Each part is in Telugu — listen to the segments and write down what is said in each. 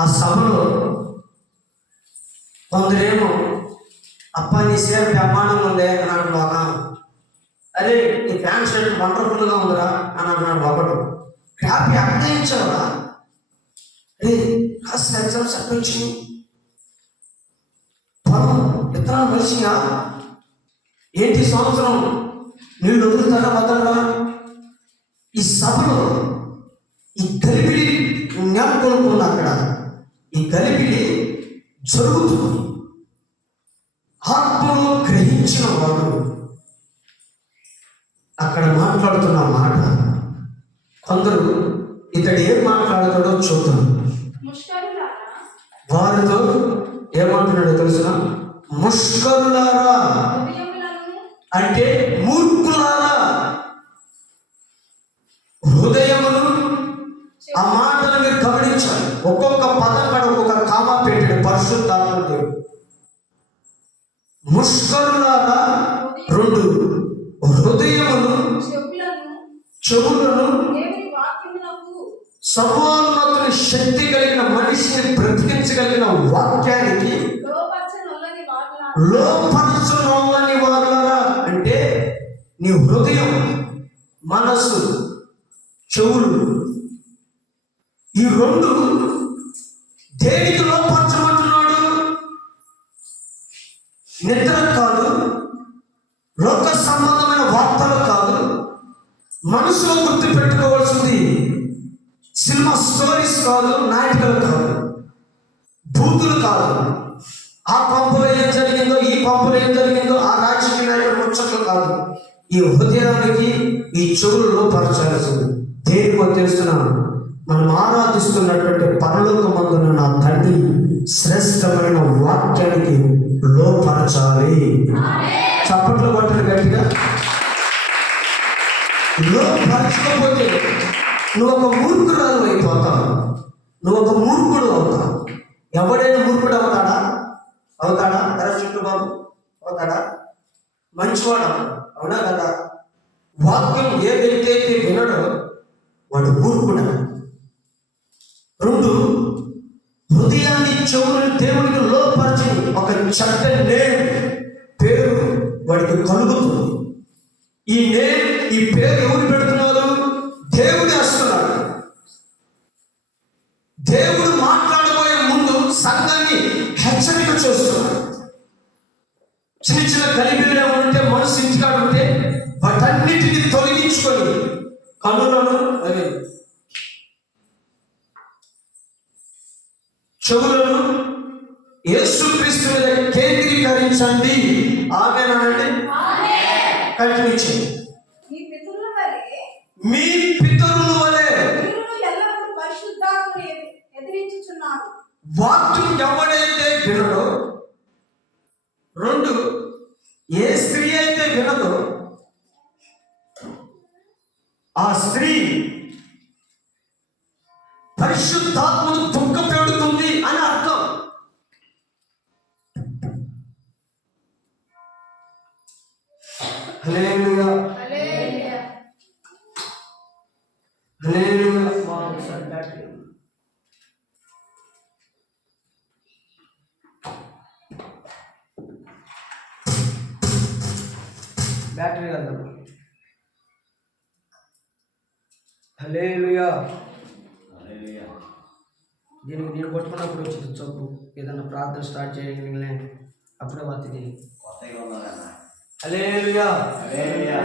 ఆ సభలో కొందరేమో అప్ప నీ సేవ బ్రహ్మాండంగా ఉందే అని అంటున్నాను. అరే నీ ప్యాంట్ షర్ట్ వండర్ఫుల్గా ఉందిరా అని అన్నాడు ఒకడు. హ్యాపీ అర్థించావా? రాసిన ఎగ్జామ్స్ అనిపించింది, పొలం విత్తనాలు మనిషిగా ఏంటి సంవత్సరం నీళ్ళు వదులుతారా వదలరా? ఈ సభలో ఈ గలిబిలి నెలకొల్పుంది. అక్కడ ఈ గలిబిలి జరుగుతుంది. ఆత్మలో గ్రహించిన వాడు అక్కడ మాట్లాడుతున్న మాట, కొందరు ఇతడు ఏం మాట్లాడతాడో చూద్దాం. వారితో ఏమంటున్నాడో తెలుసిన? ముష్కరులారా అంటే మూర్ఖులారా, హృదయమును. ఆ మాటలు మీరు గమనించాలి. ఒక్కొక్క పదం కూడా ఒక్కొక్క కామా పెట్టాడు పరిశుద్ధాత్మ దేవుడు. ముష్కరులారా, 2 హృదయమును చెవులను సర్వోన్నతుని శక్తి కలిగిన మనిషిని బ్రతికించగలిగిన వాక్యానికి లోపరచనొల్లని వారులారా అంటే నీ హృదయం, మనస్సు, చెవులు, ఈ 2 దేనికి లోపరచమంటున్నాడు? నిద్ర కాదు, లోక సంబంధమైన వార్తలు కాదు, మనసులో గుర్తు పెట్టుకోవాల్సింది సినిమా స్టోరీస్ కాదు, నాటకాలు కాదు, బూతులు కాదు, ఆ పంపులో ఏం జరిగిందో ఈ పంపులో ఏం జరిగిందో ఆ రాజకీయ నాయకుడు ముచ్చట్లు కాదు. ఈ హృదయానికి ఈ చెవులు లోపరచాల్సింది దేనికో తెలుస్తున్నాను. మనం ఆరాధిస్తున్నటువంటి పరలోకమందున నా తండ్రి శ్రేష్టమైన వాక్యానికి లోపరచాలి. చప్పట్లు కొట్టండి గట్టిగా. లోపరచకపోతే నువ్వు ఒక మూర్ఖురాలు అయిపోతావు, నువ్వు ఒక మూర్ఖుడు అవుతావు. ఎవడైనా మూర్ఖుడు అవుతాడా? చుట్టూ బాబు అవుతాడా? మంచివాడు అవునా కదా? వాక్యం ఏ వ్యక్తి అయితే వినడో వాడు మూర్ఖుడా. 2 హృదయాన్ని చెవులను దేవునికి లోపరిచి ఒక చెడ్డ నేమ్ పేరు వాడికి కలుగుతుంది. ఈ నేమ్, ఈ పేరు ఎవరు పెడుతున్నారు? దేవుడు వేస్తున్నాడు. దేవుడు మాట్లాడబోయే ముందు సంఘాన్ని హెచ్చరిక చేస్తున్నాడు. చిన్న చిన్న కలిపిలు ఉంటే, మనసు ఇంటికాడు ఉంటే వాటన్నిటిని తొలగించుకొని కన్నులను చెవులను యేసుక్రీస్తు మీద కేంద్రీకరించండి. ఆమేనండి. కంటిన్యూ చేయండి. మీ పితరుల వలె వాక్యం ఎవడైతే వినడో, 2 ఏ స్త్రీ అయితే వినదో ఆ స్త్రీ పరిశుద్ధాత్మను దుఃఖ పెడుతుంది అని అర్థం. హల్లెలూయా, హల్లెలూయా, హల్లెలూయా. బ్యాటరీ వెళ్దాం. హల్లెలూయా. దీనికి నేను కొట్టుకున్నప్పుడు వచ్చింది చొప్పు. ఏదన్నా ప్రార్థన స్టార్ట్ చేయగలిగిన అప్పుడే వస్తుంది. హల్లెలూయా, హల్లెలూయా.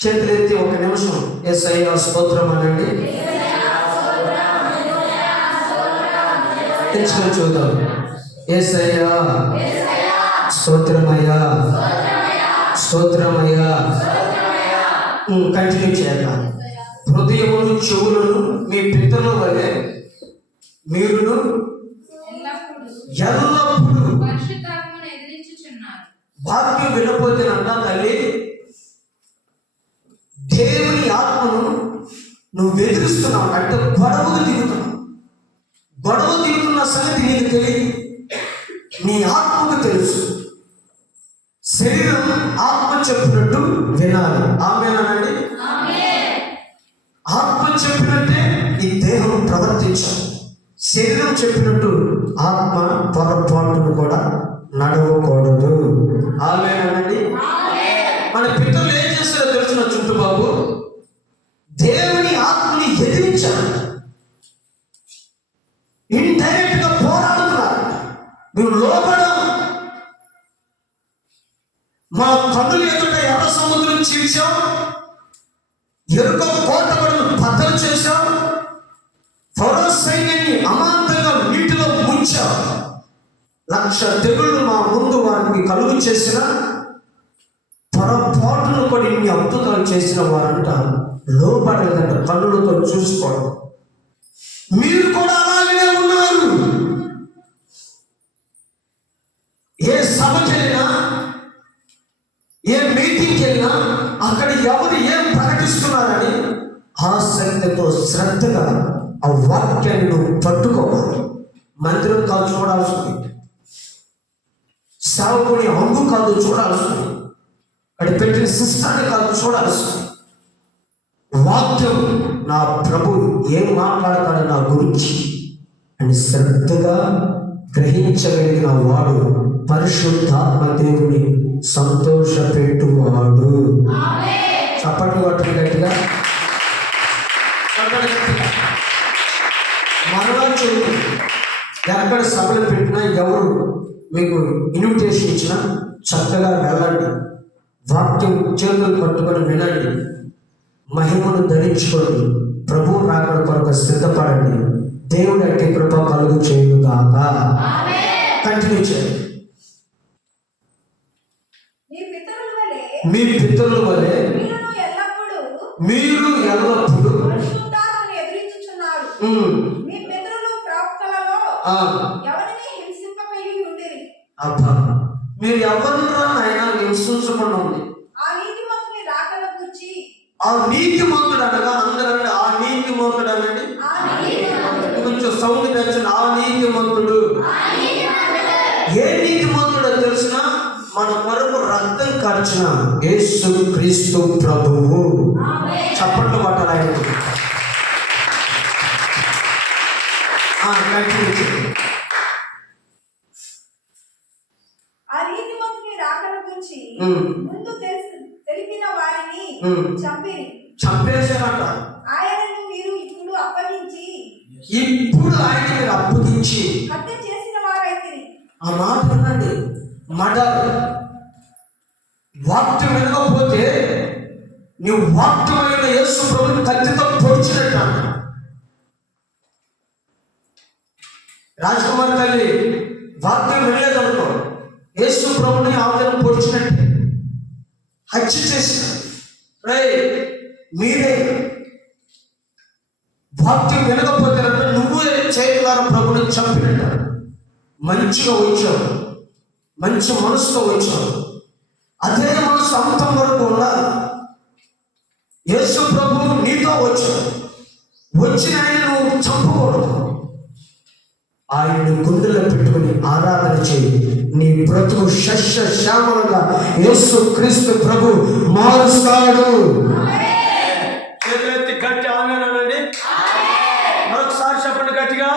చేతులెత్తి 1 నిమిషం యేసయ్యా స్తోత్రం అనండి. తెచ్చుకొని చూద్దాం. యేసయ్యా స్తోత్రమయ్యా, స్తోత్రమయ్యా. కంటిన్యూ చేద్దాం. హృదయమును చెవులను మీ పితరుల వలె మీరును ఎల్లప్పుడూ వాక్యం వినపోతేనంట తల్లి దేవుని ఆత్మను నువ్వు ఎదురుస్తున్నావు అంటే గొడవలు దిగుతున్నావు. గొడవ తిరుగుతున్న సంగతి నీకు తెలియదు, నీ ఆత్మకు తెలుసు. శరీరం ఆత్మ చెప్పినట్టు వినాలి. ఆమేనండి. ఆత్మ చెప్పినట్టే ఈ దేహం ప్రవర్తించాలి. శరీరం చెప్పినట్టు ఆత్మ పొరపాటును కూడా నడవకూడదు. ఆమేనండి. మన పితరులు ఏం చేస్తారో తెలుసిన చుట్టుబాబు, దేవుని ఆత్మని ఎదిరించారు, ఇండైరెక్ట్ గా పోరాడుతున్నారు. మేము లోపడం, మా కన్నుల ఎదుట ఎర్ర సముద్రం చీల్చాం, ఎరుక కోటబడులు బద్దలు చేశాం, ఫరో సైన్యాన్ని అమాంతంగా నీటిలో ముంచాం, 1,00,000 తెగుళ్ళు మా ముందు వారికి కలుగు చేసిన పొరపాటును కూడా ఇన్ని అద్భుతాలు చేసిన వారంట లోపడలేదంట. కన్నులతో చూసుకోవడం. మీరు కూడా అలాగే ఉన్నారు. ఏ సభకి వెళ్ళినా, ఏ మీటింగ్కి వెళ్ళినా అక్కడ ఎవరు ఏం ప్రకటిస్తున్నారని ఆసక్తితో శ్రద్ధగా ఆ వాక్యాన్ని నువ్వు పట్టుకోవాలి. మందిరం కాదు చూడాల్సింది, సేవకుని హంగు కాదు చూడాల్సింది, అక్కడ పెట్టిన సిస్టాన్ని కాదు చూడాల్సింది. వాక్యం నా ప్రభు ఏం మాట్లాడతాడు నా గురించి అని శ్రద్ధగా గ్రహించగలిగిన వాడు పరిశుద్ధాత్మ దేవుని సంతోషపెట్టువాడు. చప్పట్లు కొట్టండి గట్టిగా. మరలా చెబుతూ, ఎక్కడ సభలు పెట్టినా, ఎవరు మీకు ఇన్విటేషన్ ఇచ్చినా చక్కగా వెళ్ళండి. వాక్యం చేతులు పట్టుకొని వినండి. మహిమను ధరించుకోండి. ప్రభు రాకడ కొరకు సిద్ధపడండి. దేవుడు అట్టి కృప కలుగు చేయుగాక. కంటిన్యూ చేయండి. మీ పితరుల వలె మీరు ఎల్లప్పుడూ అబ్బా, మీరు ఎవరిరా నాయన హింసించకుండా ఉంది. ఆ నీతిమంతుడు అనగా అందరండి ఆ నీతిమంతుడు అనండి. కొంచెం సౌండ్ తెచ్చండి. ఆ నీతిమంతుడు. ఏ నీతిమంతుడో తెలిసిన, మన కొరకు రక్తం కార్చిన యేసు క్రీస్తు ప్రభువు. చప్పట్లు పట్టాలి ఆయనకు. చంపేశారంట. ఇప్పుడు ఆయన మీరు అప్పగించి ఆ మాట వినండి. మర్డర్. వాక్యం వినకపోతే నువ్వు వాక్యమైన యేసు ప్రభుని కత్తితో పొడిచినట్టు. రాజకుమారి తల్లి వాక్యం వినలేదనుకో, యేసు ప్రభుని ఆవిడను పొడిచినట్టే, హత్య చేసిన. మీరే వాక్యం వినకపోతే నువ్వే చేతులారా ప్రభుని చంపినట్టు. మంచిగా వచ్చావు, మంచి మనసుతో వచ్చావు. అదే మనసు అంతం వరకు ఉండాలి. యేసు ప్రభు నీతో వచ్చావు, వచ్చిన ఆయన నువ్వు చంపకూడదు. ఆయన్ని గుండెలో పెట్టుకుని ఆరాధన చేయి. నీ బ్రతుకు శస్య శ్యామలంగా యేసు క్రీస్తు ప్రభు మారుస్తాడు. చేతులెత్తి గట్టి ఆమేనండి. మరొకసారి చెప్పండి గట్టిగా.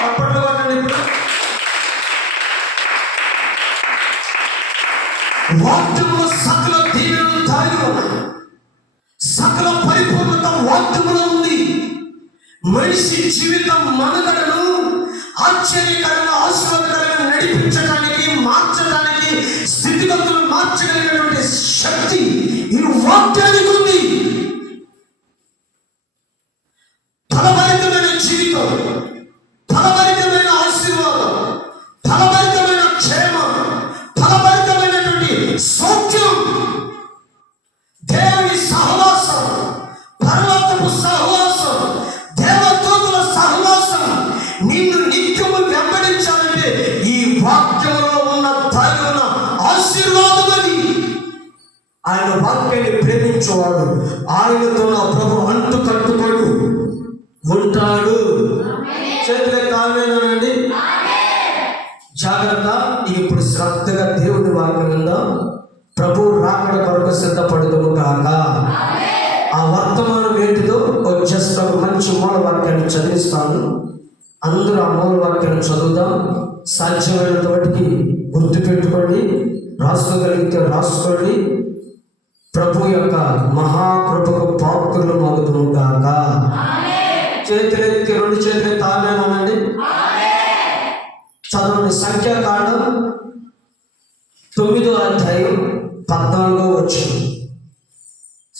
చప్పట్లు కొట్టండి. ఇప్పుడు వాక్యములో సకల దీవెనలు దాగి ఉన్నాయి. సకల పరిపూర్ణత వాక్యములో ఉంది. మనిషి జీవితం మనుగడను ఆశ్చర్యకరంగా ఆశీర్వాదకరంగా నడిపించడానికి, మార్చడానికి, స్థితిగతులు మార్చగలిగినటువంటి శక్తి ఈ వాక్యానికి ఉంది. ఫలభరితమైన జీవితం, ఫలభరితమైన ఆశీర్వాదం, ఫలభరితమైన క్షేమం, ఫలభరితమైనటువంటి సౌఖ్యం, దేవుని సహవాసం, పరలోకపు సహవాసం, దేవదూతల సహవాసం నిన్ను నిత్యము వెంబడించాలంటే ఈ వాక్యంలో ఉన్న దాగిన ఆశీర్వాదం అది. ఆయన వాక్యాన్ని ప్రేమించేవాడు ఆయనతో నా ప్రభు అంటు కట్టుకోడు ఉంటాడు. వాక్యాన్ని చదివిస్తాను. అందరూ ఆ మూల వాక్యాన్ని చదువుదాం. సాధ్యమైనంత వాటికి గుర్తుపెట్టుకోండి, రాసుకోగలిగితే రాసుకోండి. ప్రభు యొక్క మహాకృపకు పాత్రులు మగుదుము గాక. చేతులెత్తి, రెండు చేతులెత్తి ఆమేన్ అనండి. చదవండి. సంఖ్యాకాండం 9వ అధ్యాయం 14వ వచనం.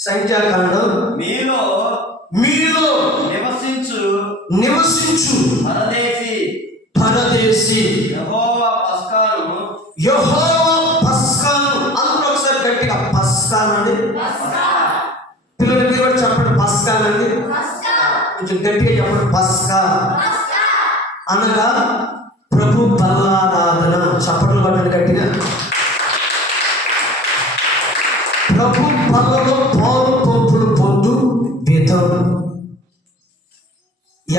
సంఖ్యాకాండం మీలో నివసించు పరదేశి యెహోవా పస్కాను అందరూ ఒకసారి గట్టిగా పస్కానండి. పిల్లలు మీరు కూడా చెప్పండి పస్కానండి. కొంచెం గట్టిగా చెప్పండి పస్కా అనగా ప్రభు బల్లారాధన. చప్పట్లు పట్టండి గట్టిగా. ప్రభు బల్లలో పాలు పంపులు పొందు విధం.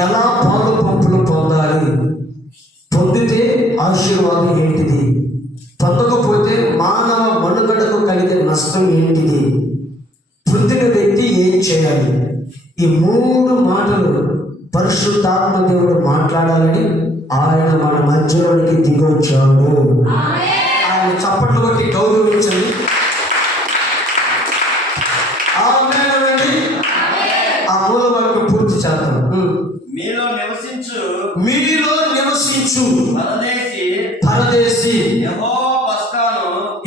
ఎలా పాలు పంపులు పొందాలి, పొందితే ఆశీర్వాదం ఏంటిది, పొందకపోతే మానవ మనుగడకు కలిగే నష్టం ఏంటిది, పొందిన వ్యక్తి ఏం చేయాలి, ఈ 3 మాటలు పరిశుద్ధాత్మ దేవుడు మాట్లాడాలని ఆయన మన మధ్యలోనికి దిగొచ్చాడు. ఆయన చప్పట్లు కొట్టి గౌరవించండి. ఆమేనండి. ఆ మూల వాక్యం పూర్తి చేద్దాం. మీలో నివసించు పరదేశి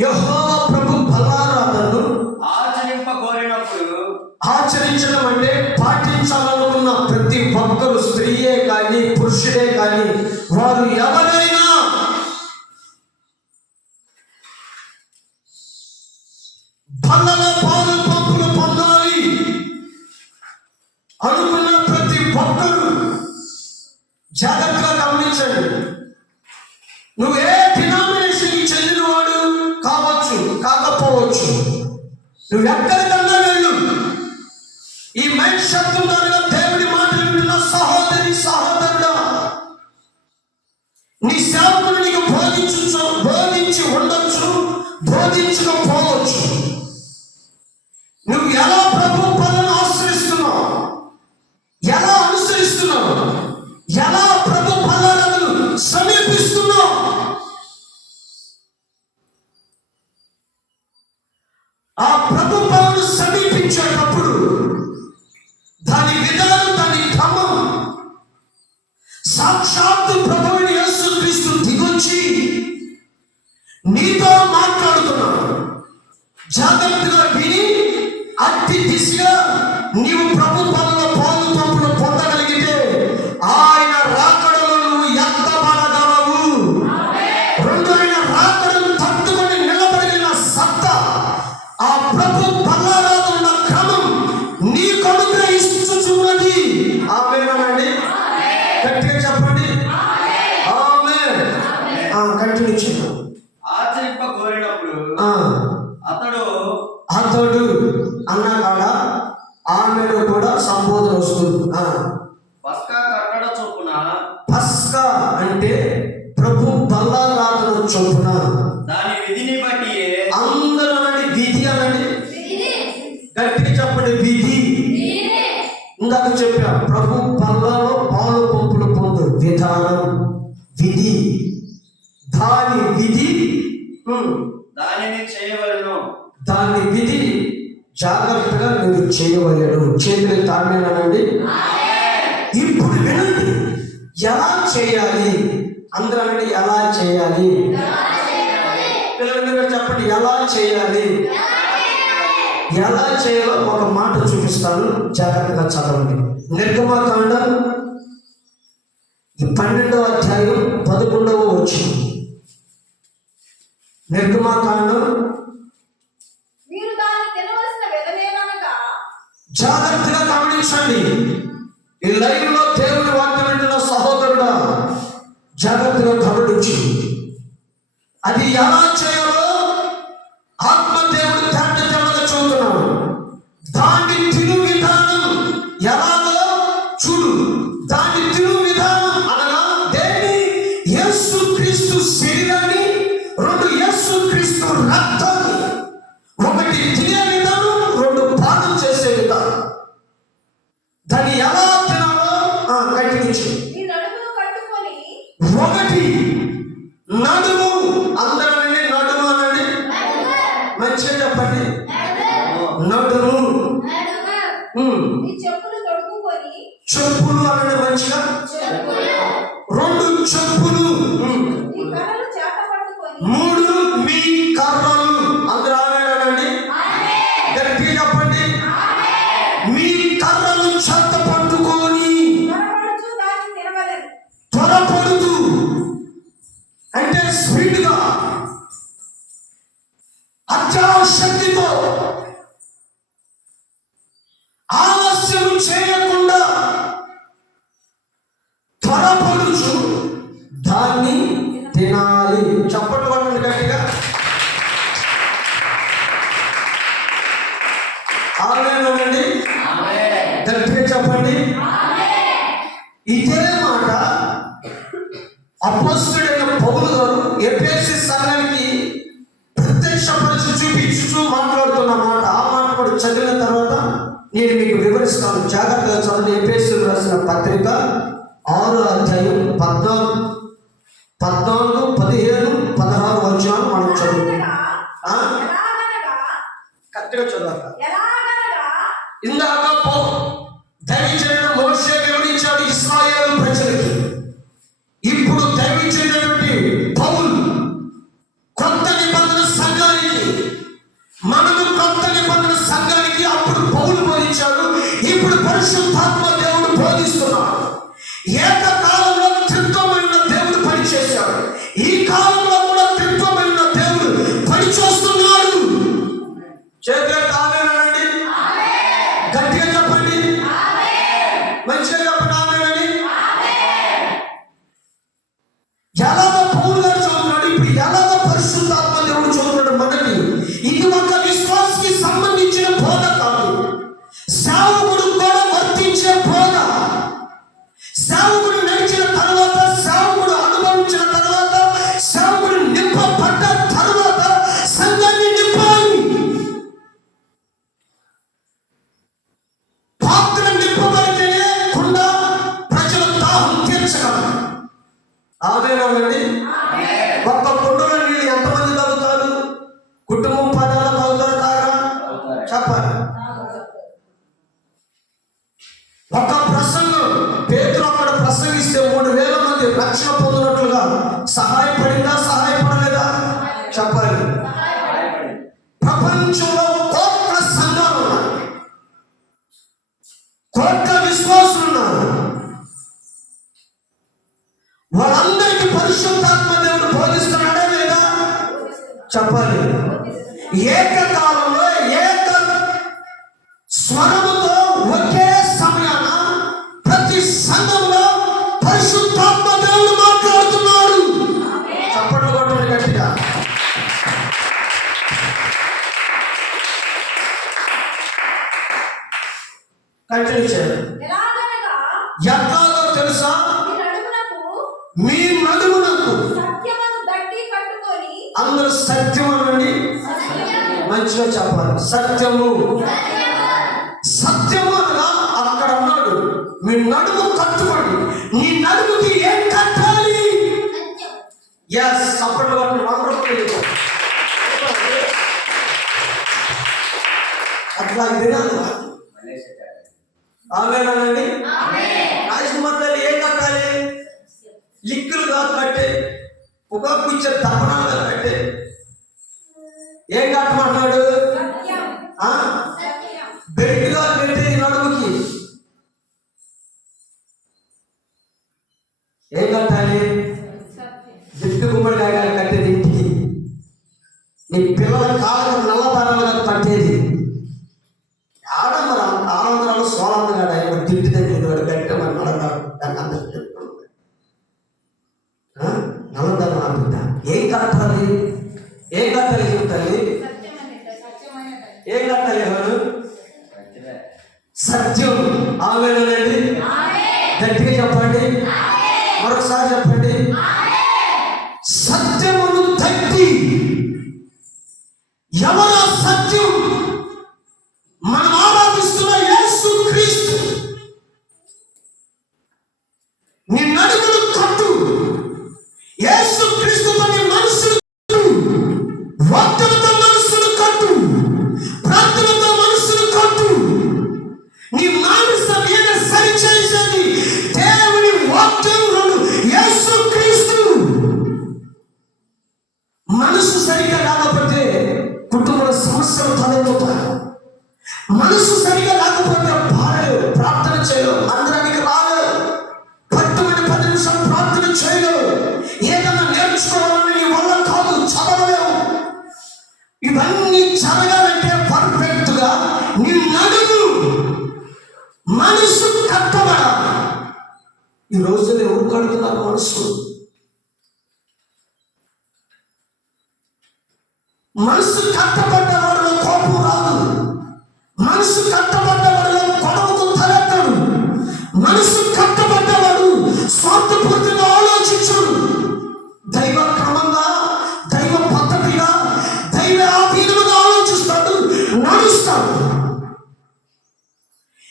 యెహోవా ప్రభు బల్లారాధనను ఆచరించడం అంటే పాటించాలనుకున్న ప్రతి ఒక్కరు, స్త్రీయే కానీ పురుషుడే కానీ, వారు ఎవరైనా బల్లలో పాలు పంపులు పొందాలి అనుకున్న ప్రతి ఒక్కరు జాగ్రత్తగా గమనించండి. నువ్వు ఏ డినామినేషన్కి చెందిన వాడు కావచ్చు, కాకపోవచ్చు, నువ్వు ఎక్కడికన్నా వెళ్ళు. ఈ మైక్ శబ్దం ద్వారా దేవుడి మాటలు వింటున్న సహోదరి సహోదరుడా, నీ సేవకుడు నీకు బోధించి ఉండొచ్చు, బోధించకపోవచ్చు. నువ్వు ఎలా ప్రభు పనులను ఆశ్రయిస్తున్నావు, ఎలా అనుసరిస్తున్నావు, ఎలా ప్రభు ఫలాలను సమీపిస్తున్నావు, ఆ ప్రభు ఫలాలను సమీపించేటప్పుడు దాని విధానం, దాని క్రమం సాక్షాత్తు ప్రభువుని యేసుక్రీస్తు దిగొచ్చి నీతో మాట్లాడుతున్నాడు. జాగ్రత్తగా విని అట్టి దిశగా నీవు ప్రభు పనుల పాలు పంపులు పొందగలిగితే ఆయన రాకడలో నువ్వు ఎత్తబడగలవు. రెండు ఆయన రాకడను తట్టుకొని నిలబడిన సత్తా, ఆ ప్రభు బల్లారాధన క్రమం నీకు అనుగ్రహిస్తున్నది. ఆమేనండి. గట్టిగా చెప్పండి ఆమేన్. కంటిన్యూ చేద్దాం. ఆచరింపగోరినప్పుడు అతడు అన్న కాడ ఆమెలో కూడా సంబోధన వస్తుంది. పస్కా అంటే ప్రభు బల్లారాధన చొప్పున దాని విధిని బట్టి అందరూ అనండి, విధి అనండి. గట్టిగా చెప్పండి విధి. ఇందాక చెప్పా ప్రభు బల్లలో పాలు పంపులు పొందు విధానం, విధి. దాని విధి దాని విధి జాగ్రత్తగా మీరు చేయవలెను. చేతులు తామేనండి. ఇప్పుడు వినండి, ఎలా చేయాలి అందరూ అనండి. ఎలా చేయాలి పిల్లలందరూ చెప్పండి. ఎలా చేయాలి, ఎలా చేయాలో ఒక మాట చూపిస్తాను, జాగ్రత్తగా చదవండి. నిర్గమకాండం 12వ అధ్యాయం 11వ వచనం. నిర్గమకాండం. జాగ్రత్తగా గమనించండి. ఈ లైవ్ లో దేవుని వాక్యం వింటున్న సహోదరుడా జాగ్రత్తగా గమనించు. అది ఎలా చేయాలో ఆత్మదేవుడు తేటగా చూస్తున్నాడు. దాని తిరు విధానం ఎలాగో చూడు. దాని తిరు విధానం అనగా దేని? యేసుక్రీస్తు శరీరాన్ని, 2 యేసుక్రీస్తు రక్తాన్ని, ఒకటి తినే విధానం, 2 పానం చేసే విధానం. దాన్ని ఎలా తినాలో నీ చెప్పులు తొడుగుకొని చెప్పులు అనండి మంచిగా, రెండు చెప్పులు, నీ కర్రలు చేత పట్టుకొని మూడు మీ కర్రలు. అందరూ ఆమేనండి. గట్టిగా చెప్పండి. మీ కర్రలు చేత పట్టుకొని త్వరపడుచు దాన్ని తినవలెను. త్వరపడుతూ అంటే స్పీడ్గా, అత్యాశక్తితో, ఆలస్యం చేయకుండా త్వరపడుచు దాన్ని తినాలి. చప్పట్లు కొట్టండి గట్టిగా. ఆమేనండి. గట్టిగా చెప్పండి. ఇదే మాట అపోస్తలుడైన పౌలు గారు ఎఫెసీ సంఘానికి ప్రత్యక్షపరిచి చూపించుచూ మాట్లాడుతున్న మాట. ఆ మాట కూడా చదివిన తర్వాత నేను మీకు వివరిస్తాను. జాగ్రత్తగా చదవండి. ఎఫెసీయులకు రాసిన పత్రిక 6వ అధ్యాయం 14, 15, 16 వచనాలు మనం చదువుకుంటాం. ఎలాగనగా కరెక్ట్గా చదవాలి. ఎలాగనగా ఇందాక దైవజనుడు మోషే వివరించాడు ఇశ్రాయేలు ప్రజలకి. ఇప్పుడు దైవజనుడి పౌలు కొత్త నిబంధన సంఘానికి, మనము కొత్త నిబంధన సంఘానికి అప్పుడు పౌలు బోధించాడు, ఇప్పుడు పరిశుద్ధాత్మ దేవుడు బోధిస్తున్నాడు. ఏకకాలంలో త్రిత్వమైన దేవుడు పనిచేశాడు, ఈ కాలంలో కూడా త్రిత్వమైన దేవుడు పనిచేస్తున్నాడు. చేతులు ఆమేనండి. గట్టిగా చెప్పండి. మంచిగా చెప్పండి. ఆమేనండి. ఎలాగ పౌలు గారు చదువుతున్నాడు, ఇప్పుడు ఎలాగ పరిశుద్ధాత్మ దేవుడు చదువుతున్నాడు మనకి. ఇది ఒక విశ్వాసకి సంబంధించిన బోధ కాదు, సేవకుడు కూడా వర్తించే బోధ. సేవకుడు నడిచిన తర్వాత, సేవకుడు అనుభవించిన తర్వాత, సేవకుడు నింపబడ్డ తర్వాత సంఘాన్ని నింపాలి. పాత్ర నింపబడితేనే కుండ ప్రజల దాహం తీర్చగలరు. ఆమేనండి. ఒక్క కుండలో నీళ్ళు ఎంతమంది తాగుతారు? కుటుంబం 10 తాగుతారు, తాగరా? చెప్పాలి. ఒక ప్రసంగం పేతురు అక్కడ ప్రసంగిస్తే 3000 మంది రక్షణ పొందినట్లుగా సహాయపడిందా, సహాయపడలేదా? చెప్పాలి. ప్రపంచంలో కోట్ల సంఘాలు ఉన్నాయి, కోట్ల విశ్వాసులు ఉన్నారు. వాళ్ళందరికీ పరిశుద్ధాత్మ దేవుడు బోధిస్తున్నాడా లేదా? చెప్పాలి. ఏకకాలంలో ఏక స్వరముతో ఒకే సమయాన ప్రతి సంఘంలో పరిశుద్ధాత్మ దేవుడు మాట్లాడుతున్నాడు. చప్పట్లు కొట్టండి గట్టిగా. కంటిన్యూ చేయండి. ఎలాగనగా ఎట్లాగో తెలుసా? మీ నడుమునకు మీ నడుమునకు సత్యమును దట్టి కట్టుకొని అందరూ సత్యం అనండి. మంచిగా చెప్పాలి. సత్యము. సత్యము అనగా అక్కడ అన్నాడు మీ నడుము కట్టుకోండి. నీ నడుముకి ఏం కట్టాలి? ఎస్. చప్పట్లు కొట్టండి. వండర్ఫుల్. అట్లా వినాలి. ఆమేనండి. రాజకుమార్తెలు ఏం కట్టాలి? లిక్కులుగా కట్టే, పొగాకు ఇచ్చే తప్పనాలుగా కట్టే. ఏం కట్టమంటున్నాడు? బెల్ట్గా కట్టే నడుముకి ఏం కట్టాలి? దిట్టు గుమ్మడికాయ కట్టేది ఇంటికి. నీ పిల్లల కాళ్ళకు నల్ల దారాలుగా కట్టేది. ఆడ మరి ఆనందరాలు సోలందగాడ దిట్టు దగ్గర కట్టే మరి నల్లదారు నల్లదారు నా బిడ్డ. ఏం కట్టాలి? ఏం కట్టాలి చెప్తాలి? ఏం కట్టాలి? ఎవరు? సత్యం. ఆమేనండి. గట్టిగా చెప్పండి. మరొకసారి చెప్పండి. సత్యమును తట్టి. ఎవరు సత్యం? మనం ఆరాధిస్తున్న యేసు క్రీస్తు. నీ నడుమును కట్టు. యేసు క్రీస్తుతో నీ మనసును కట్టు. వాక్యముతో మనసును కట్టు. ప్రార్థనతో మనసును కట్టు. నీ మాంసం మీద సరిచేసేది దేవుని వాక్యములను యేసుక్రీస్తు. మనసు సరిగా లేకపోతే కుటుంబంలో సమస్యలు తలెత్తుతాయి. మనసు సరిగా లేకపోతే భార్య ప్రార్థన చేయలేవు, మందిరానికి రాలేవు, పట్టుమని 10 నిమిషాలు ప్రార్థన చేయలేవు, ఏదైనా నేర్చుకోవాలని నీ వల్ల కాదు, చదవలేవు. ఇవన్నీ జరగాలంటే పర్ఫెక్ట్ గా నీ నడుము మనసు కట్టబడాలి. ఈ రోజుల్లో ఎవరు కడుతున్నారు మనసు? మనసు కట్టబడ్డ వాడిలో కోపం రాదు, మనసు కట్టబడ్డ వాడిలో గొడవకు తలెత్తడు, మనసు కట్టబడ్డవాడు స్వార్థపూర్తిగా ఆలోచించడు, దైవ క్రమంగా, దైవ పద్ధతిగా, దైవ ఆధీనముగా ఆలోచిస్తాడు, నడుస్తాడు.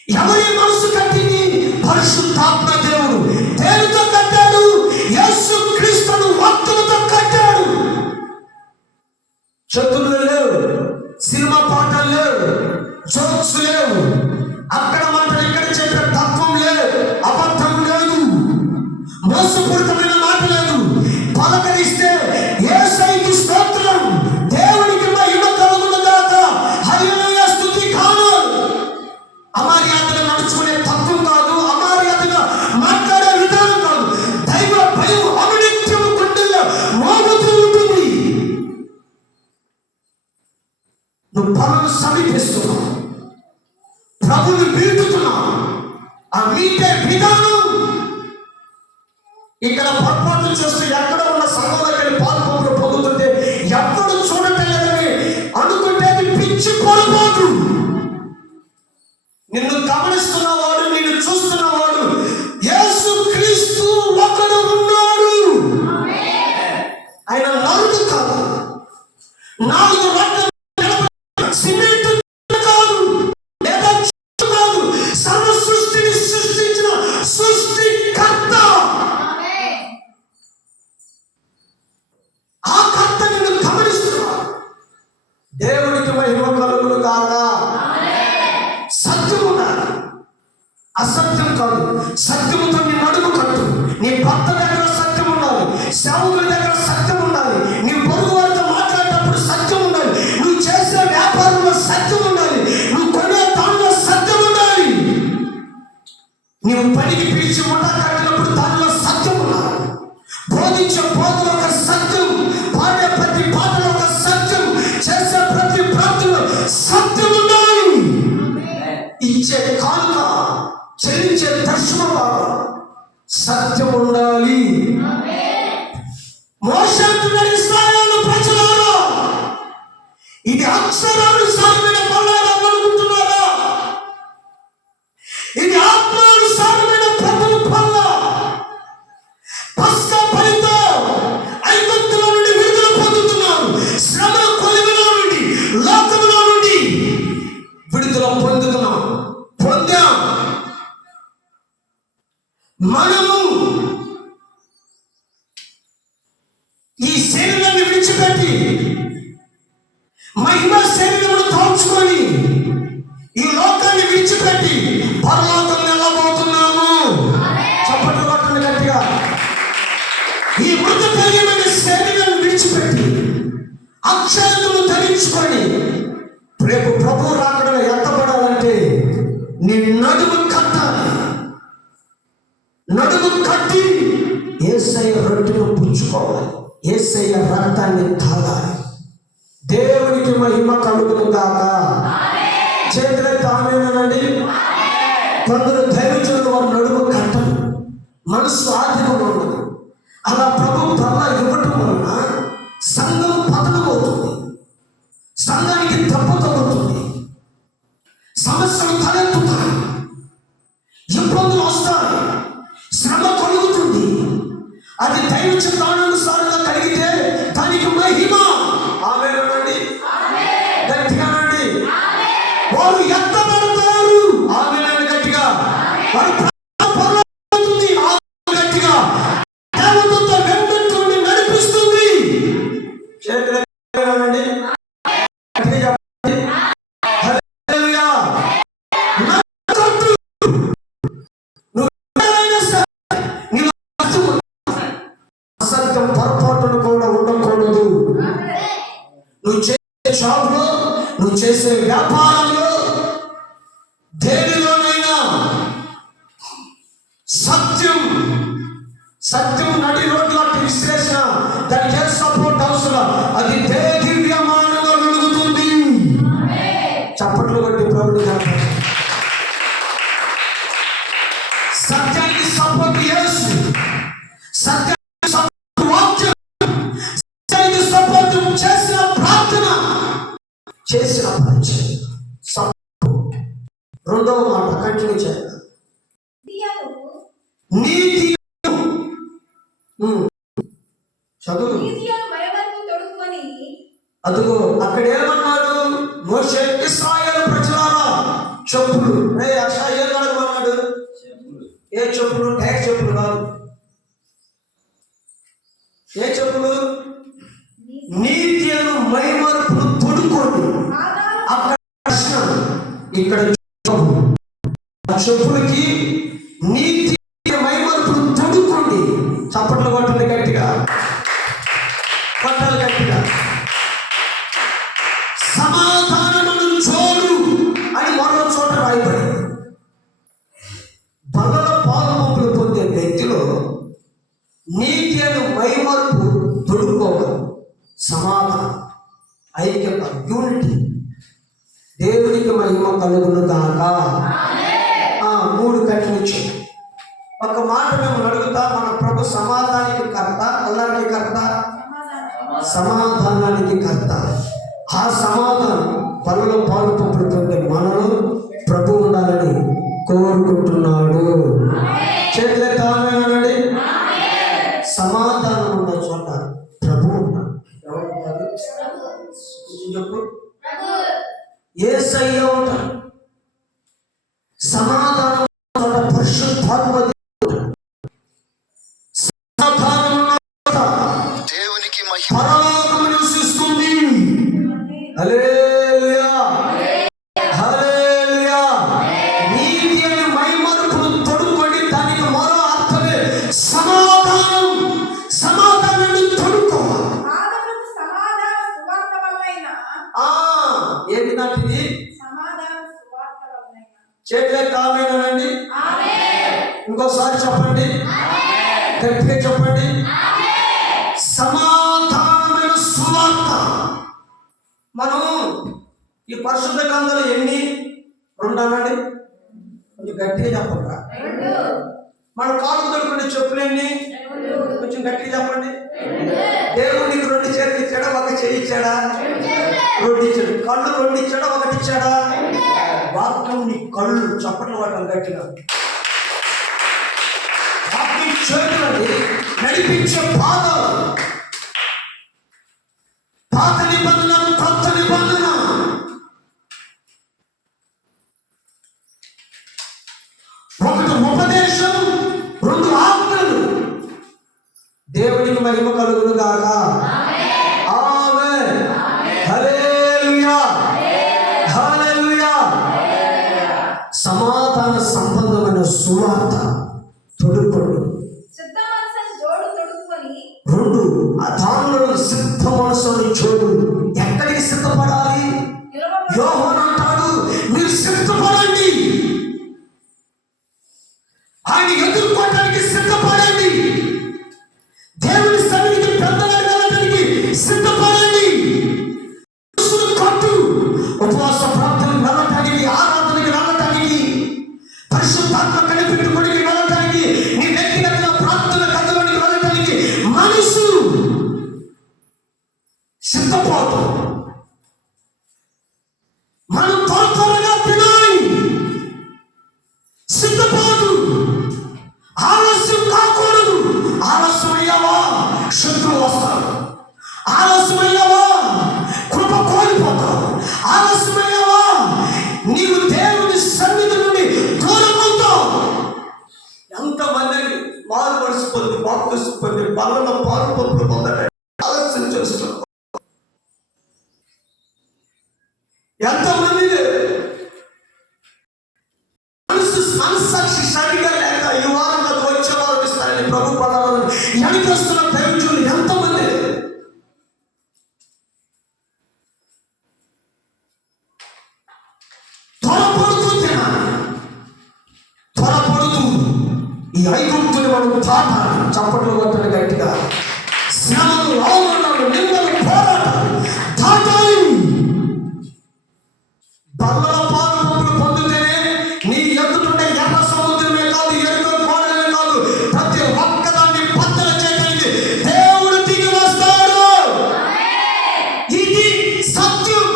ఎవరి మనసు కట్టింది? పరిశుద్ధాత్మ దేవుడు. దేనితో కట్టాడు? యేసు క్రీస్తును వాక్యముతో కట్టాడు. చదువులు లేవు, సినిమా పాటలు లేవు, జోక్స్ లేవు, అక్కడ మాటలు ఇక్కడ చెప్పే తత్వం లేదు, అబద్ధం లేదు, మోసపూరితమైన మాట లేదు. పలకరిస్తే యేసయ్యకి స్తోత్రం, దేవునికి మహిమ కలుగును గాక, హల్లెలూయా, స్తుతి కాను. అమర్యాదగా నడుచుకునే తత్వం కాదు, అమర్యాదగా మాట్లాడే విధానం కాదు. దైవ భయం అనునిత్యం గుండెల్లో మోగుతూ ఉంటుంది. నువ్వు పనులు సమీపిస్తున్నావు, ప్రభుని మీటుతున్నావు. ఆ మీటే విధానం ఇక్కడ పొరపాటు చేస్తూ ఎక్కడ ఉన్న సంఘంలోకి పాల్పొంపులు పొందుతుంటే ఎప్పుడు చూడటలేదని అనుకుంటే అది పిచ్చి పొరపాటు. నిన్ను గమనిస్తున్నవాడు, నిన్ను చూస్తున్నవాడు యేసు క్రీస్తు ఒకడు ఉన్నాడు. ఆయన నరుడు కాదు, 4 రకాల సిమెంట్ కాదు, లేదా కాదు, సర్వ సృష్టిని సృష్టించిన సృష్టికర్త. ఆ కర్త నిన్ను గమనిస్తున్నాడు. దేవునికి మహిమ కలుగును గాక. సత్యం ఉండాలి, అసత్యం కాదు. సత్యముతో నీ నడుము కట్టు. నీ భర్త దగ్గర సత్యం ఉండాలి, సేవకుల దగ్గర సత్యం ఉండాలి, నీ పొరుగు వారితో మాట్లాడేటప్పుడు సత్యం ఉండాలి, నువ్వు చేసే వ్యాపారంలో సత్యం ఉండాలి, నువ్వు కొనే దానిలో సత్యం ఉండాలి, నీవు పనికి పిలిచి ముఠ కట్టినప్పుడు దానిలో సత్యం ఉండాలి, బోధించే బోధలో ఒక సత్యం, పాడే ప్రతి పాటలో ఒక సత్యం, చేసే ప్రతి ప్రార్థనలో సత్యం ఉండాలి. ఇచ్చే కానుక, చెల్లించే దర్శన భాగం సత్యం ఉండాలి. మోషే అంటున్నాడు, ఇశ్రాయేలు ప్రజలారా, ఇది అక్షరానుసారమైన పల్లారా అనుకుంటున్నారా? ఇది ఆత్మానుసారమైన ప్రభువు పల్ల. పస్కా బలితో ఐగుప్తులో నుండి విడుదల పొందుతున్నారు, శ్రమ కొలిమిలో నుండి, లోకములో నుండి విడుదల పొందుతున్నాం, పొందాం. మనము ఈ శరీరాన్ని విడిచిపెట్టి మహిమ శరీరమును తోచుకొని ఈ లోకాన్ని విడిచిపెట్టి పరలోకం వెళ్ళబోతున్నాము. చప్పట్లు కొట్టండి గట్టిగా. ఈ మృతమైన శరీరాన్ని విడిచిపెట్టి అక్షరమును ధరించుకొని రేపు ప్రభు రాకడలో ఎత్తబడాలంటే నీ నడుము కట్టాలి. నడుము కట్టి యేసయ్య రొట్టెను పుచ్చుకోవాలి, యేసయ్య రక్తాన్ని తాగాలి. దేవునికి మహిమ కలుగును గాక. చేతులెత్తి ఆమేనండి. కొందరు దైవజనులు వారు నడుము కట్టరు, మనసు ఆర్థికంగా ఉండదు. అలా ప్రభు బల్ల ఇవ్వటం వలన సంఘం పతనమవుతుంది, సంఘానికి దెబ్బ తగ్గుతుంది, సమస్యలు తలెత్తుతాయి, ఇబ్బందులు వస్తాయి, శ్రమ కలుగుతుంది. అది దైవ చిత్తానుసారంగా కలిగితే దానికి మహిమ. ఆమేనండి, గట్టిగానండి. వారు ఎత్తబడతారు. ఆమేనండి, గట్టిగా. వారు గట్టిగా దేవతతో వెంబడి నడిపిస్తుంది. చేతులండి, గట్టిగా చెప్పండి. హల్లెలూయా. నువ్వు చేసే వ్యాపారంలో దేనిలోనైనా సత్యం నడి రోడ్ల విశ్లేషణ దానికి ఏ సపోర్ట్ అవసరం, అది దివ్యమానంగా వెలుగుతుంది. చప్పట్లు కొట్టి ప్రభుడు సత్యానికి సపోర్ట్ యేసు, సత్యానికి సపోర్ట్ వాక్యం, సత్యానికి సపోర్ట్ చేసిన ప్రార్థన, చేసిన పరిచయం. రెండవ మాట కంటిన్యూ చేయాలి. నీతి చదువు. అదిగో అక్కడ ఏమన్నాడు మోషే, ఇశ్రాయేలు ప్రజలారా చెప్పులు ఏం అడగమన్నాడు? ఏ చెప్పులు? టైర్ చెప్పులు కాదు. ఏ చెప్పులు? నీతిను మైమరుపును తొడుక్కోండి. అక్కడ ప్రశ్న, ఇక్కడ చెప్పులకి నీతి మైమరుపును తొడుక్కోండి. చప్పట్లు కొట్టండి గట్టిగా, కొట్టాలి గట్టిగా. సమాధానమును చూడు అని మరో చోట రాయబడింది. బలలో పాలు పంపులు పొందే వ్యక్తిలో నీతి అని మైమరుపు తొడుక్కోవాలి. సమాధానం, ఐక్యత, యూనిటీ. దేవునికి మహిమ కలుగును గాక. మూడు కంటిన్యూ. ఒక మాట మేము అడుగుతా, మన ప్రభు సమాధానానికి కర్త, అల్లానికి కర్త, సమాధానానికి కర్త. ఆ సమాధానం పనులు పాలు పంపులు పొందే మనలో ప్రభు ఉండాలని కోరుకుంటున్నాడు. చేతులెత్తి ఆమేనండి. సమాధానం ఉన్న చోట ప్రభు ఉన్నాడు. ఎవరు ఉన్నారు? చెప్పు. యేసయ్య ఉంటాడు. సమాధానం పరిశుద్ధాత్మ దేవునికి పరలోకము నివసిస్తుంది. హల్లెలూయా, హల్లెలూయా. నీతి అని మైమరుపును తొడుక్కోండి. దానికి మరో అర్థమే సమాధానం. సమాధానాన్ని తొడుక్కోవాలి. ఏమి నాటిది? చేతులే కామేనండి. ఇంకోసారి చెప్పండి, గట్టిగా చెప్పండి. సమాధానమైన సువార్త. మనం ఈ పరిశుద్ధ గ్రంథాలు ఎన్ని? 2 అనండి. కొంచెం గట్టిగా చెప్పండి. మన కాళ్ళు దొరుకునే చెప్పులు ఎన్ని? కొంచెం గట్టిగా చెప్పండి. దేవుడు నీకు 2 చేతులు ఇచ్చాడా? 1 చేయి ఇచ్చాడా? 2 ఇచ్చాడు. కళ్ళు 2 ఇచ్చాడా? 1 ఇచ్చాడా? వాక్యం నీ కళ్ళు. చప్పట్లు పట్టాలి గట్టిగా. వాక్యం చేతులని నడిపించే పాదాలు. పాత నిబంధన, కొత్త నిబంధన. ఒకటి ఉపదేశం, 2 ఆజ్ఞలు. దేవునికి మహిమ కలుగును గాక. ఆమేన్. హల్లెలూయా, హల్లెలూయా. సమాధాన సంబంధమైన సువార్త తొడుక్కోండి. 2 దానిలో సిద్ధ మనసుని చూడు. ఎక్కడికి సిద్ధపడాలి? యోహాను అంటాడు, మీరు సిద్ధపడండి. ఆయన ఎదుర్కోవడానికి సిద్ధపడండి. దేవుని సన్నిధికి పెద్దవారు వెళ్ళడానికి సిద్ధపడండి. కొట్టు ఉపవాస ప్రార్థనకు వెళ్ళటానికి, ఆరాధనకి వెళ్ళటానికి, పరిశుద్ధాత్మ కనిపెట్టుకోవడానికి వెళ్ళటానికి, నీ వ్యక్తిగత ప్రార్థన గదిలోనికి వెళ్ళటానికి మనసు సిద్ధపోతు. మనం త్వరగా తినాలి. సిద్ధపోతు. ఆలస్యం కాకూడదు. ఆలస్యం అయ్యావా శత్రువు వస్తాడు. ఆలస్యం అయ్యావా కృప కోల్పోతావు. ఆలస్యం అయ్యావా నీవు దేవుని సన్నిధి నుండి దూరం అవుతావు. ఎంతమంది మారు మనసు పొంది, బాప్తిసం పొంది, బలలో పాలు పంపులు పొందడానికి ఆలస్యం చేస్తున్నారు. ఎంతమంది మనస్సాక్షి సరిగా లేక ఈ వారం నాకు వచ్చే వారం ఇస్తారని ప్రభు పడాలని ఎనికొస్తున్న దైవజనులు ఎంతమంది? ఈ ఐగుప్తుని మనం దాటాలి. చప్పట్లు కొట్టండి గట్టిగా. శ్రమలు, అవమానాలు, నిందలు, పోరాటాలు దాటాలి. బల్లల పాలు పంపులు పొందితేనే నీ ఎదుటుండే ఎర్ర సముద్రమే కాదు, ఎరుక గోడలే కాదు, ప్రతి ఒక్కదాన్ని బద్దలు చేయడానికి దేవుడు దిగి వస్తాడు. ఇది సత్యం.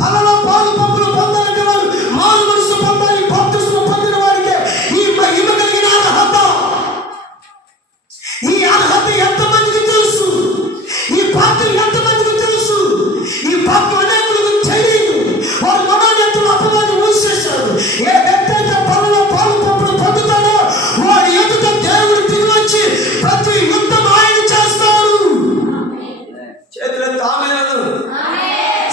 బల్లల పాలు పంపులు పొందాలంటే వాడు మారు మనసు పొందాలి. బాప్తిస్మం పొందిన వాడికే ఈ మహిమ కలిగిన అర్హత. ఈ అర్హత ఎంతమందికి తెలుసు? ఈ పాత్ర ఎంతమందికి తెలుసు? ఈ పాత్ర అనేకులకు తెలియదు. వారు మనోనేతలు అపవాది మూసేశారు. ఏ వ్యక్తి అయితే పనుల పాలు పంపులు పొందుతాడో వాడి ఎదుట దేవుడు దిగి వచ్చి ప్రతి యుద్ధం ఆయన చేస్తాడు. చేతులెత్తి ఆమేన్.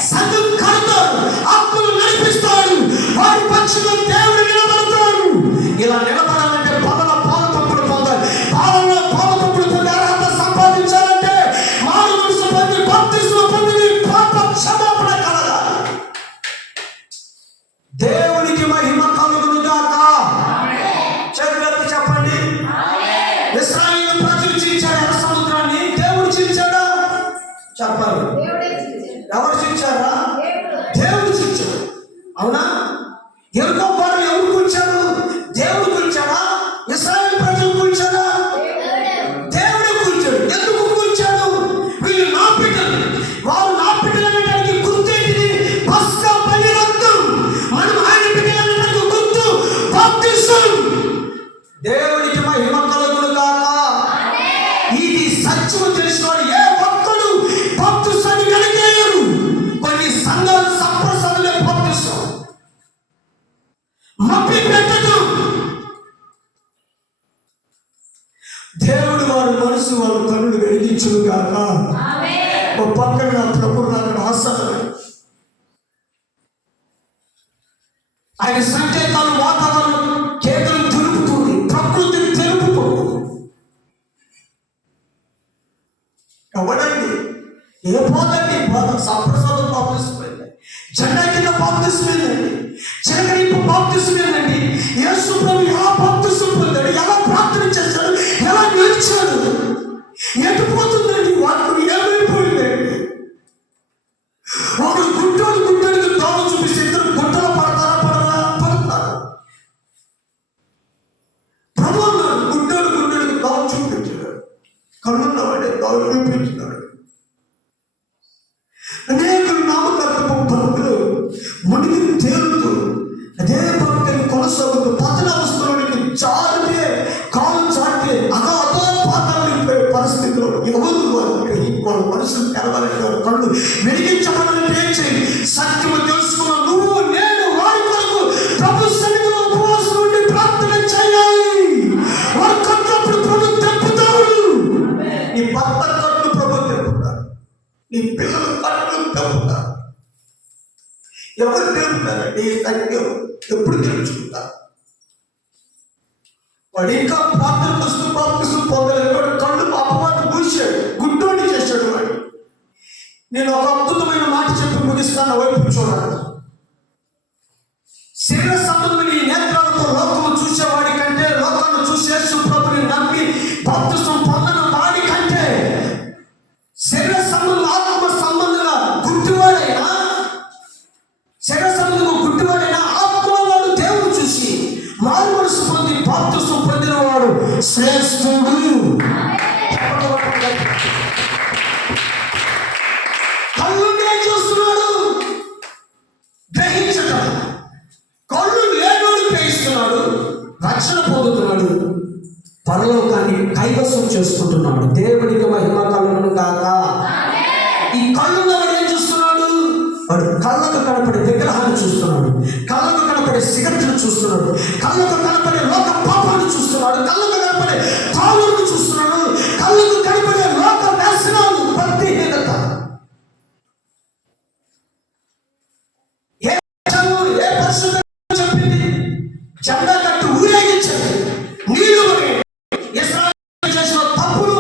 సంఘం కడతాడు, ఆత్మలు నడిపిస్తాడు, వారి పక్షంలో దేవుడు నిలబడతాడు. ఇలా నిలబడాలంటే పనుల పాలు పంపులు పొందాలి. పాలలో పాలు పంపులు పొందే అర్హత సంపాదించాలంటే మారు మనసు పొంది బాప్తిస్మం పొంది నీ పాప క్షమాపణ కలగాలి. దేవునికి మహిమ కలుగును గాక. చేతులెత్తి చెప్పండి. ఇశ్రాయేలు ప్రజలు చీల్చారు ఎర్ర సముద్రాన్ని. దేవుడు చీల్చాడా? చెప్పాలి. దేవుడే చేశాడు. ఎవరు చీల్చారా? దేవుడు. దేవుడు చీల్చాడు. అవునా? ఎరుకో గోడలు ఎవరు కూల్చాడు? దేవుడు కూల్చాడా? ఇశ్రాయేలు ప్రజలు కూల్చాడా? దేవుడే కూల్చాడు. ఎందుకు కూల్చాడు? వీళ్ళు నా బిడ్డలు, వారు నా బిడ్డలు అనడానికి గుర్తేంటిది? పస్కా బలి రక్తం. మనం ఆయన బిడ్డలు అనడానికి గుర్తు బాప్తిస్మం. దేవునికి మహిమ కలుగును గాక. ఇది సత్యము తెలిసినవాడు ఏ ఒక్కడు బాప్తిస్మాన్ని వెనకేయరు. కొన్ని సంఘాలు సంప్రసాదమే బాప్తిస్మం మప్పి పెట్టదు. దేవుడు వారి మనసు, వారి కన్నులు వెలిగించును గాక. ఓ పక్కన నా ప్రభు నాకు ఆశలు. ఆయన సంకేతాలు, వాతావరణం కేవలం తెలుపుతుంది, ప్రకృతి తెలుపుతుంది. ఎవడండి? ఏ పోదండి? పోద సంప్రసాదం బాప్తిస్మైంది, జెండా కింద బాప్తిస్మైందండి, చిరకరింపు బాప్తిస్మైందండి. యేసు ప్రభు ఎలా బాప్తిస్మం పొందాడు? ఎలా ప్రార్థన చేశాడు? ఎలా నిలిచాడు? ఎటు పోతుందండి? వాటికి ఏమైపోయిందండి? ఒకడు గుడ్డోడికి దోమ చూపిస్తే ఇద్దరు గుడ్డలో పడతారా? పడతారు. ప్రభు అన్నాడు, గుడ్డోడికి దోమ చూపించాడు, కన్నున్నవాడే దోమ చూపించినాడు. అనేకులు నామకర్తపు భక్తులు మునిగి తేలుతూ అదే భక్తిని కొనసాగుతూ పతనావస్థలోనికి జారితే, కాలు చాటితే అదో పాతాలని పరిస్థితిలో ఎవరు వాళ్ళ మనసులు తెరవాలంటే వారి కళ్ళు వెలిగించబడాలంటే ఏం చేయి? సత్యము తెలుసుకున్న నువ్వు, నేను వారి కొరకు ప్రభు సన్నిధిలో ఉపవాసం ఉండి ప్రార్థన చేయాలి. వారి కట్లప్పుడు ప్రభు తెప్పుతాడు. నీ భర్త కట్లు ప్రభు తెప్పుతాడు. నీ పిల్లల కట్లు తెప్పుతారు. ఎవరు తెలుపుతారండి? సత్యం ఎప్పుడు తెలుసుకుంటారు? వాడు ఇంకా ప్రార్థనకు వస్తూ బాప్తిస్మం పొందలేదు. వాడు కళ్ళు అపవాది మూసాడు, గుడ్డోని చేశాడు వాడు. నేను ఒక అద్భుతమైన మాట చెప్పి ముగిస్తాను, వైపు చూడాలి. శరీర సంబంధమైన ఈ నేత్రాలతో లోకము చూసేవాడి కంటే, లోకాన్ని చూసే యేసు ప్రభుని నమ్మి బాప్తిస్మం పొందన వాడి కంటే, శరీర సంబంధం ఆత్మ సంబంధంగా గుడ్డివాడైనా, శరీర సంబంధం గుడ్డివాడైనా ఆత్మవాడు దేవుడు చూసి మారు మనసు పొంది బాప్తిస్మం పొందిన వాడు శ్రేష్ఠుడు. కళ్ళునే చూస్తున్నాడు, గ్రహించటం. కళ్ళు లేనోడు గ్రహిస్తున్నాడు, రక్షణ పొందుతున్నాడు, పరలోకాన్ని కైవసం చేసుకుంటున్నాడు. దేవునికి మహిమ కలుగును గాక. ఈ కళ్ళున్నవాడు ఏం చూస్తున్నాడు? వాడు కళ్ళకు కనపడే విగ్రహాన్ని చూస్తున్నాడు, కళ్ళకు కనపడే సిగరెట్లు చూస్తున్నాడు, కళ్ళకు కనపడే లోక పాపాన్ని చూస్తున్నాడు, కళ్ళకు కనపడే తాళులను చూస్తున్నాడు, కళ్ళకు కనపడే లోక వ్యసనాలు, భక్తిహీనత. ఏ పరిశుద్ధ చెప్పింది? జెండా కట్టు ఊరేగించండి. నీళ్ళు ఇశ్రాయేలు చేసిన తప్పులు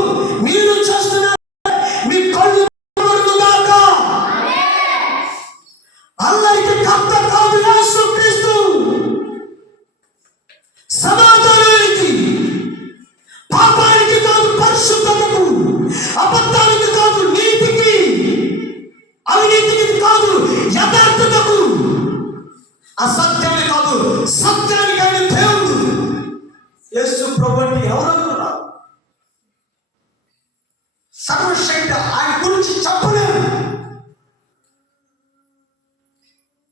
మీరు చేస్తున్నారు. మీ కళ్ళు గాక. అల్లరికి కర్త కాదు యేసు క్రీస్తు. యేసు ప్రభుని ఎవరనుకున్నారు? సర్వశక్తి ఆయన గురించి చెప్పలేము.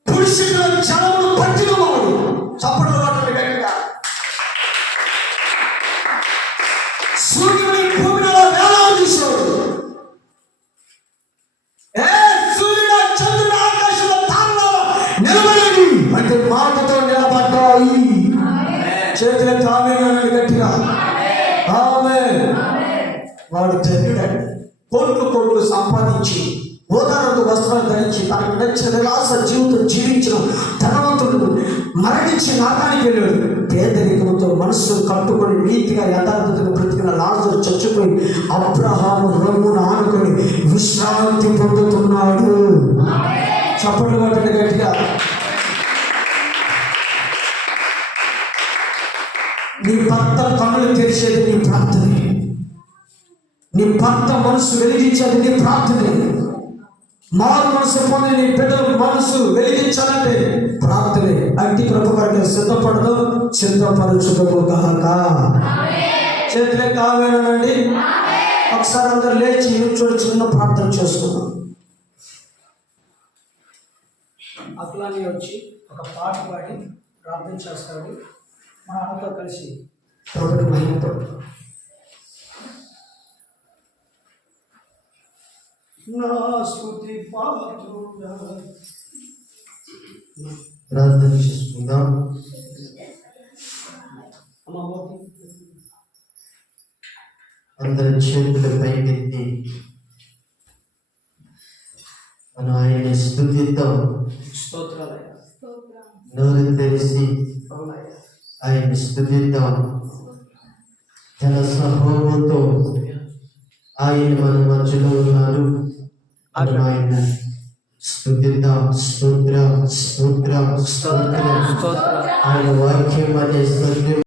పురుషుల జలమును పట్టిన వాడు. చప్పట్లు కొట్టండి గట్టిగా. సూర్యుని భూమిలో వేలాడదీశాడు. సూర్యుడు చంద్రుడు ఆకాశంలో తారలలో నిలబడండి అంటే మాటతో నిలబడ్డాయి. చేతులెత్తి ఆమేన్ గట్టిగా. ఆమేన్. వాడు ధన్యుడండి. కోట్లు సంపాదించి ఓదారంతో వస్త్రాలు ధరించి తనకు నచ్చిన విలాస జీవితం జీవించిన ధనవంతుడు మరణించి నరకానికి వెళ్ళాడు. పేదరికంతో మనస్సు కట్టుకొని నీతిగా యథార్థతను బ్రతికిన లాజరు చచ్చిపోయి అబ్రహాము రొమ్మును ఆనుకొని విశ్రాంతి పొందుతున్నాడు. చప్పట్లు కొట్టండి గట్టిగా. నీ భర్త కన్నులు తెరిచేది నీ ప్రార్థనే. నీ భర్త మనసు వెలిగించేది నీ ప్రార్థనే. మారు మనసు పొంది నీ బిడ్డల మనసు వెలిగించాలంటే ప్రార్థనే. అగ్ని ప్రభు కొరకు సిద్ధపరచుటకు గాక. చేతులే కావేనండి. ఒకసారి అందరు లేచి నిల్చోడి చిన్న ప్రార్థన చేసుకున్నాం. అట్లానే వచ్చి ఒక పాట పాడి ప్రార్థన చేస్తాడు. మన అన్నతో కలిసి ప్రభుని మహిమతో నా స్తుతి పాత్రుడా. ప్రార్థన చేసుకుందాం. అందరి చేతుల పైకెత్తి మనం ఆయన స్తుతిద్దాం. స్తోత్రాలయ్యా. నోరు తెరిచి ఆయన స్తుతిద్దాం. తన సహోదరుతో ఆయన మన మధ్యలో ఉన్నారు. మనం ఆయన స్తుతిద్దాం. స్తోత్రం స్తోత్రం స్తోత్రం. ఆయన వాక్యం అనే సత్యం